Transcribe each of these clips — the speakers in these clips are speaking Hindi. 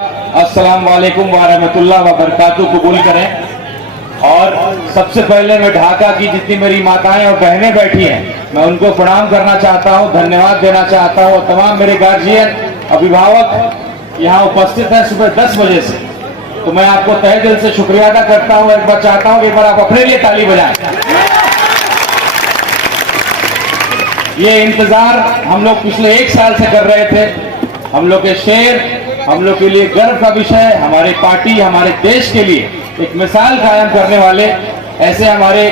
अस्सलाम वालेकुम वरहमतुल्लाह वबरकातुहू कबूल करें। और सबसे पहले मैं ढाका की जितनी मेरी माताएं और बहनें बैठी हैं मैं उनको प्रणाम करना चाहता हूं, धन्यवाद देना चाहता हूं। तमाम मेरे गार्जियन अभिभावक यहाँ उपस्थित हैं सुबह 10 बजे से, तो मैं आपको तहे दिल से शुक्रिया अदा करता हूं। एक बार चाहता हूं कि एक बार आप अपने लिए ताली बजाएं। ये इंतजार हम लोग पिछले 1 साल से कर रहे थे। हम लोग के शेर, हम लोग के लिए गर्व का विषय, हमारे पार्टी, हमारे देश के लिए एक मिसाल कायम करने वाले ऐसे हमारे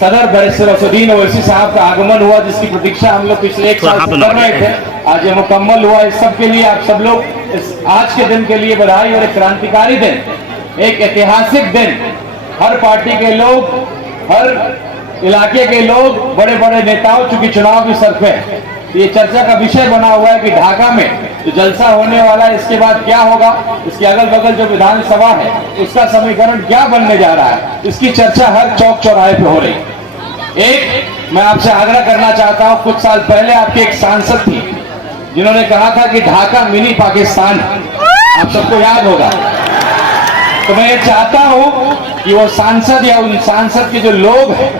सदर बैरिस्टर असदुद्दीन ओवैसी साहब का आगमन हुआ, जिसकी प्रतीक्षा हम लोग पिछले 1 साल से कर रहे थे। आज ये मुकम्मल हुआ। इस सब के लिए आप सब लोग इस आज के दिन के लिए बधाई। और एक क्रांतिकारी दिन, एक ऐतिहासिक दिन। हर पार्टी के लोग, हर इलाके के लोग, बड़े बड़े नेताओं, चूंकि चुनाव भी सर पे है, ये चर्चा का विषय बना हुआ है कि ढाका में जो जलसा होने वाला है इसके बाद क्या होगा, इसके अगल बगल जो विधानसभा है उसका समीकरण क्या बनने जा रहा है, इसकी चर्चा हर चौक चौराहे पे हो रही है। एक मैं आपसे आग्रह करना चाहता हूं, कुछ साल पहले आपके एक सांसद थी जिन्होंने कहा था कि ढाका मिनी पाकिस्तान, आप सबको याद होगा। तो मैं ये चाहता हूं कि वो सांसद या उन सांसद के जो लोग हैं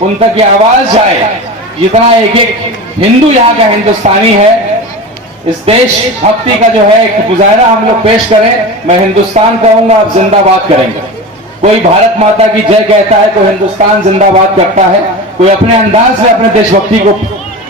उन तक ये आवाज जाए, जितना एक एक हिंदू यहाँ का हिंदुस्तानी है, इस देश भक्ति का जो है एक मुजाहरा हम लोग पेश करें। मैं हिंदुस्तान कहूंगा, आप जिंदाबाद करेंगे। कोई भारत माता की जय कहता है, कोई हिंदुस्तान जिंदाबाद करता है, कोई अपने अंदाज से अपने देशभक्ति को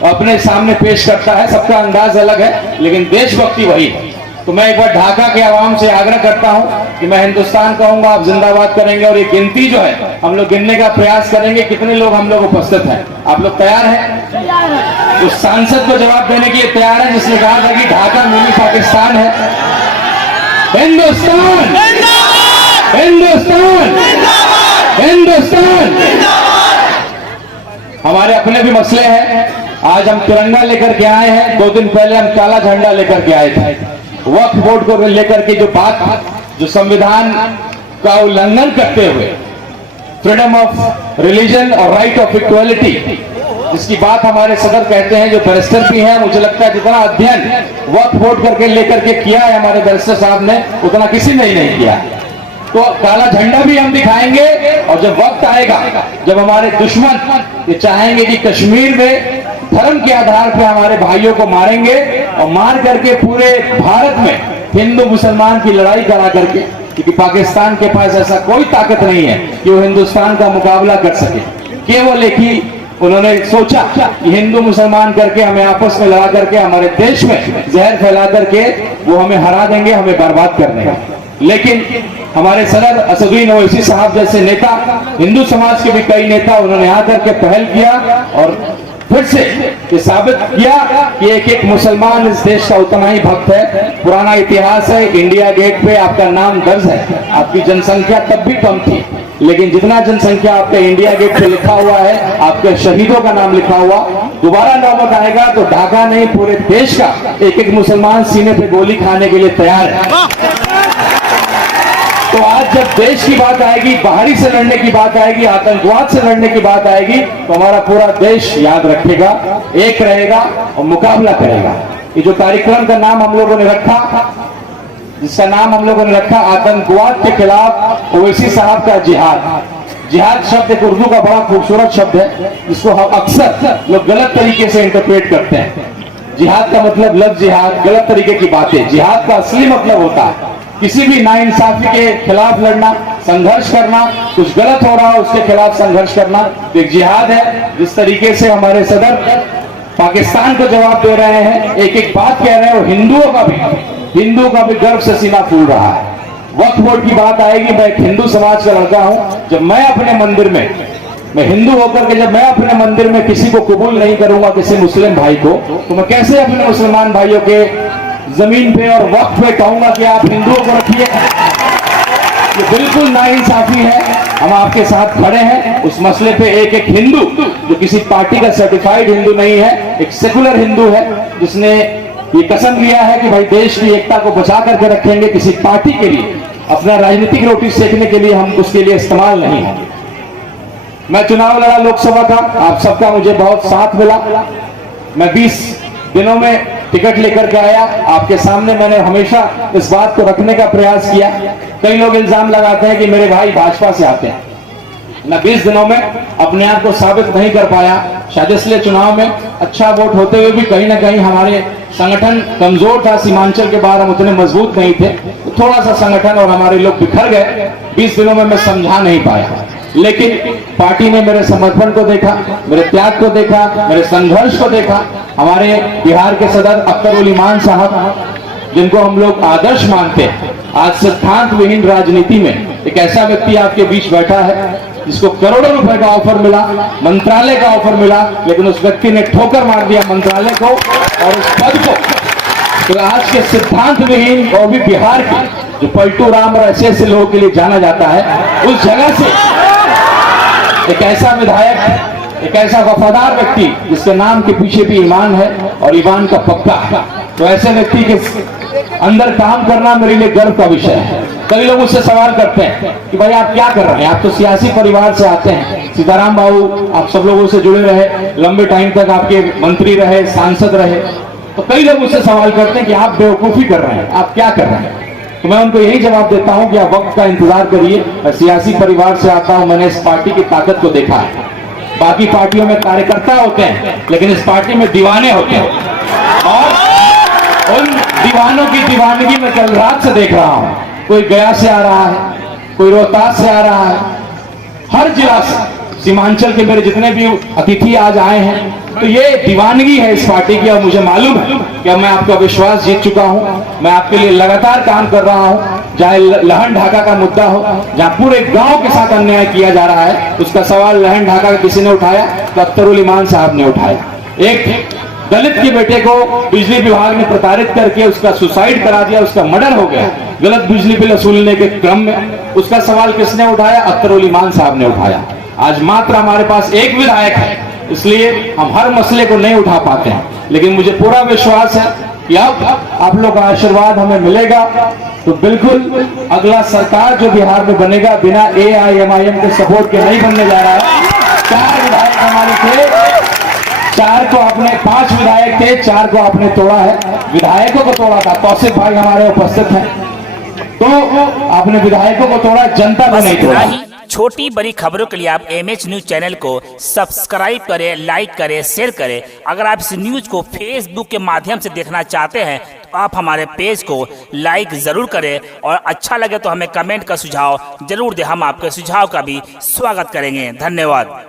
अपने सामने पेश करता है। सबका अंदाज अलग है, लेकिन देशभक्ति वही है। तो मैं एक बार ढाका के आवाम से आग्रह करता हूं कि मैं हिंदुस्तान कहूंगा, आप जिंदाबाद करेंगे। और ये गिनती जो है हम लोग गिनने का प्रयास करेंगे, कितने लोग हम लोग उपस्थित हैं। आप लोग तैयार हैं? उस सांसद को जवाब देने के लिए तैयार है जिसने कहा था कि ढाका मिनी पाकिस्तान है। हिंदुस्तान, हिंदुस्तान, हिंदुस्तान। हमारे अपने भी मसले हैं। आज हम तिरंगा लेकर के आए हैं, 2 दिन पहले हम काला झंडा लेकर के आए थे। वक्फ बोर्ड को लेकर के जो बात, जो संविधान का उल्लंघन करते हुए फ्रीडम ऑफ रिलीजन और राइट ऑफ इक्वालिटी, जिसकी बात हमारे सदर कहते हैं, जो बैरिस्टर भी हैं, मुझे लगता है जितना अध्ययन वक्फ बोर्ड करके लेकर के किया है हमारे बैरिस्टर साहब ने, उतना किसी ने ही नहीं किया। तो काला झंडा भी हम दिखाएंगे। और जब वक्त आएगा, जब हमारे दुश्मन ये चाहेंगे कि कश्मीर में धर्म के आधार पर हमारे भाइयों को मारेंगे और मार करके पूरे भारत में हिंदू मुसलमान की लड़ाई करा करके, क्योंकि पाकिस्तान के पास ऐसा कोई ताकत नहीं है कि वो हिंदुस्तान का मुकाबला कर सके। केवल एक ही उन्होंने सोचा कि हिंदू मुसलमान करके हमें आपस में लड़ा करके हमारे देश में जहर फैला करके वो हमें हरा देंगे, हमें बर्बाद कर देंगे। लेकिन हमारे सदर असदुद्दीन ओवैसी साहब जैसे नेता, हिंदू समाज के भी कई नेता, उन्होंने आकर के पहल किया और फिर से ये साबित किया कि एक एक मुसलमान इस देश का उतना ही भक्त है। पुराना इतिहास है, इंडिया गेट पे आपका नाम दर्ज है। आपकी जनसंख्या तब भी कम थी, लेकिन जितना जनसंख्या आपके इंडिया गेट पे लिखा हुआ है, आपके शहीदों का नाम लिखा हुआ, दोबारा नौबत आएगा तो ढाका नहीं पूरे देश का एक एक मुसलमान सीने पे गोली खाने के लिए तैयार है। तो आज जब देश की बात आएगी, बाहरी से लड़ने की बात आएगी, आतंकवाद से लड़ने की बात आएगी, तो हमारा पूरा देश याद रखेगा, एक रहेगा और मुकाबला करेगा। ये जो कार्यक्रम का नाम हम लोगों ने रखा, जिसका नाम हम लोगों ने रखा आतंकवाद के खिलाफ ओवैसी साहब का जिहाद। जिहाद शब्द एक उर्दू का बड़ा खूबसूरत शब्द है, जिसको हम अक्सर लोग गलत तरीके से इंटरप्रेट करते हैं। जिहाद का मतलब लफ्ज जिहाद, गलत तरीके की बातें। जिहाद का असली मतलब होता है किसी भी नाइंसाफी के खिलाफ लड़ना, संघर्ष करना, कुछ गलत हो रहा है उसके खिलाफ संघर्ष करना, तो एक जिहाद है। जिस तरीके से हमारे सदर पाकिस्तान को जवाब दे रहे हैं, एक एक बात कह रहे हैं, और हिंदुओं का भी गर्व से सीना फूल रहा है। वक्फ बोर्ड की बात आएगी, मैं एक हिंदू समाज का लड़का हूं। जब मैं अपने मंदिर में, मैं हिंदू होकर के जब मैं अपने मंदिर में किसी को कबूल नहीं करूंगा, किसी मुस्लिम भाई को, तो मैं कैसे अपने मुसलमान भाइयों के जमीन पे और वक्त पे कहूंगा कि आप हिंदुओं को रखिए? ये बिल्कुल नाइंसाफी है। हम आपके साथ खड़े हैं उस मसले पे। एक एक हिंदू जो किसी पार्टी का सर्टिफाइड हिंदू नहीं है, एक सेकुलर हिंदू है, जिसने ये कसम लिया है कि भाई देश की एकता को बचा करके रखेंगे, किसी पार्टी के लिए, अपना राजनीतिक रोटी सेकने के लिए हम उसके लिए इस्तेमाल नहीं है। मैं चुनाव लड़ा लोकसभा का, आप सबका मुझे बहुत साथ मिला। मैं 20 दिनों में टिकट लेकर के आया, आपके सामने मैंने हमेशा इस बात को रखने का प्रयास किया। कई लोग इल्जाम लगाते हैं कि मेरे भाई भाजपा से आते हैं, मैं 20 दिनों में अपने आप को साबित नहीं कर पाया, शायद इसलिए चुनाव में अच्छा वोट होते हुए भी कहीं ना कहीं हमारे संगठन कमजोर था, सीमांचल के बाहर हम उतने मजबूत नहीं थे, तो थोड़ा सा संगठन और हमारे लोग बिखर गए। 20 दिनों में मैं समझा नहीं पाया, लेकिन पार्टी ने मेरे समर्पण को देखा, मेरे त्याग को देखा, मेरे संघर्ष को देखा। हमारे बिहार के सदर अख्तर उल ईमान साहब, जिनको हम लोग आदर्श मानते हैं, आज सिद्धांत विहीन राजनीति में एक ऐसा व्यक्ति आपके बीच बैठा है जिसको करोड़ों रुपए का ऑफर मिला, मंत्रालय का ऑफर मिला, लेकिन उस व्यक्ति ने ठोकर मार दिया मंत्रालय को और उस पद को। तो आज के सिद्धांत विहीन और भी बिहार के जो पलटू राम और ऐसे लोगों के लिए जाना जाता है, उस जगह से एक ऐसा विधायक, एक ऐसा वफादार व्यक्ति जिसके नाम के पीछे भी ईमान है और ईमान का पक्का है, तो ऐसे व्यक्ति के अंदर काम करना मेरे लिए गर्व का विषय है। कई लोग उससे सवाल करते हैं कि भाई आप क्या कर रहे हैं, आप तो सियासी परिवार से आते हैं, सीताराम बाबू आप सब लोगों से जुड़े रहे, लंबे टाइम तक आपके मंत्री रहे, सांसद रहे, तो कई लोग उससे सवाल करते हैं कि आप बेवकूफी कर रहे हैं, आप क्या कर रहे हैं। तो मैं उनको यही जवाब देता हूं कि आप वक्त का इंतजार करिए। मैं सियासी परिवार से आता हूं, मैंने इस पार्टी की ताकत को देखा है। बाकी पार्टियों में कार्यकर्ता होते हैं, लेकिन इस पार्टी में दीवाने होते हैं, और उन दीवानों की दीवानगी मैं कल रात से देख रहा हूं। कोई गया से आ रहा है, कोई रोहतास से आ रहा है, हर जिला से, सीमांचल के मेरे जितने भी अतिथि आज आए हैं, तो ये दीवानगी है इस पार्टी की। और मुझे मालूम है कि मैं आपका विश्वास जीत चुका हूं। मैं आपके लिए लगातार काम कर रहा हूं, चाहे लहन ढाका का मुद्दा हो, जहां पूरे गांव के साथ अन्याय किया जा रहा है, उसका सवाल लहन ढाका का किसी ने उठाया तो अख्तर उल ईमान साहब ने उठाया। एक दलित के बेटे को बिजली विभाग ने प्रताड़ित करके उसका सुसाइड करा दिया, उसका मर्डर हो गया गलत बिजली बिल वसूलने के क्रम में, उसका सवाल किसने उठाया? अख्तर उल ईमान साहब ने उठाया। आज मात्र हमारे पास एक विधायक है, इसलिए हम हर मसले को नहीं उठा पाते हैं, लेकिन मुझे पूरा विश्वास है कि अब आप लोग का आशीर्वाद हमें मिलेगा तो बिल्कुल अगला सरकार जो बिहार में बनेगा बिना AIMIM के सपोर्ट के नहीं बनने जा रहा है। 4 विधायक हमारे थे, 4 को आपने, 5 विधायक थे, 4 को आपने तोड़ा है। विधायकों को तोड़ा था, तौसीफ भाई हमारे उपस्थित हैं, तो आपने विधायकों को तोड़ा, जनता को नहीं तोड़ा। छोटी बड़ी खबरों के लिए आप MH न्यूज चैनल को सब्सक्राइब करें, लाइक करें, शेयर करें। अगर आप इस न्यूज को फेसबुक के माध्यम से देखना चाहते हैं तो आप हमारे पेज को लाइक जरूर करें, और अच्छा लगे तो हमें कमेंट का सुझाव जरूर दें, हम आपके सुझाव का भी स्वागत करेंगे। धन्यवाद।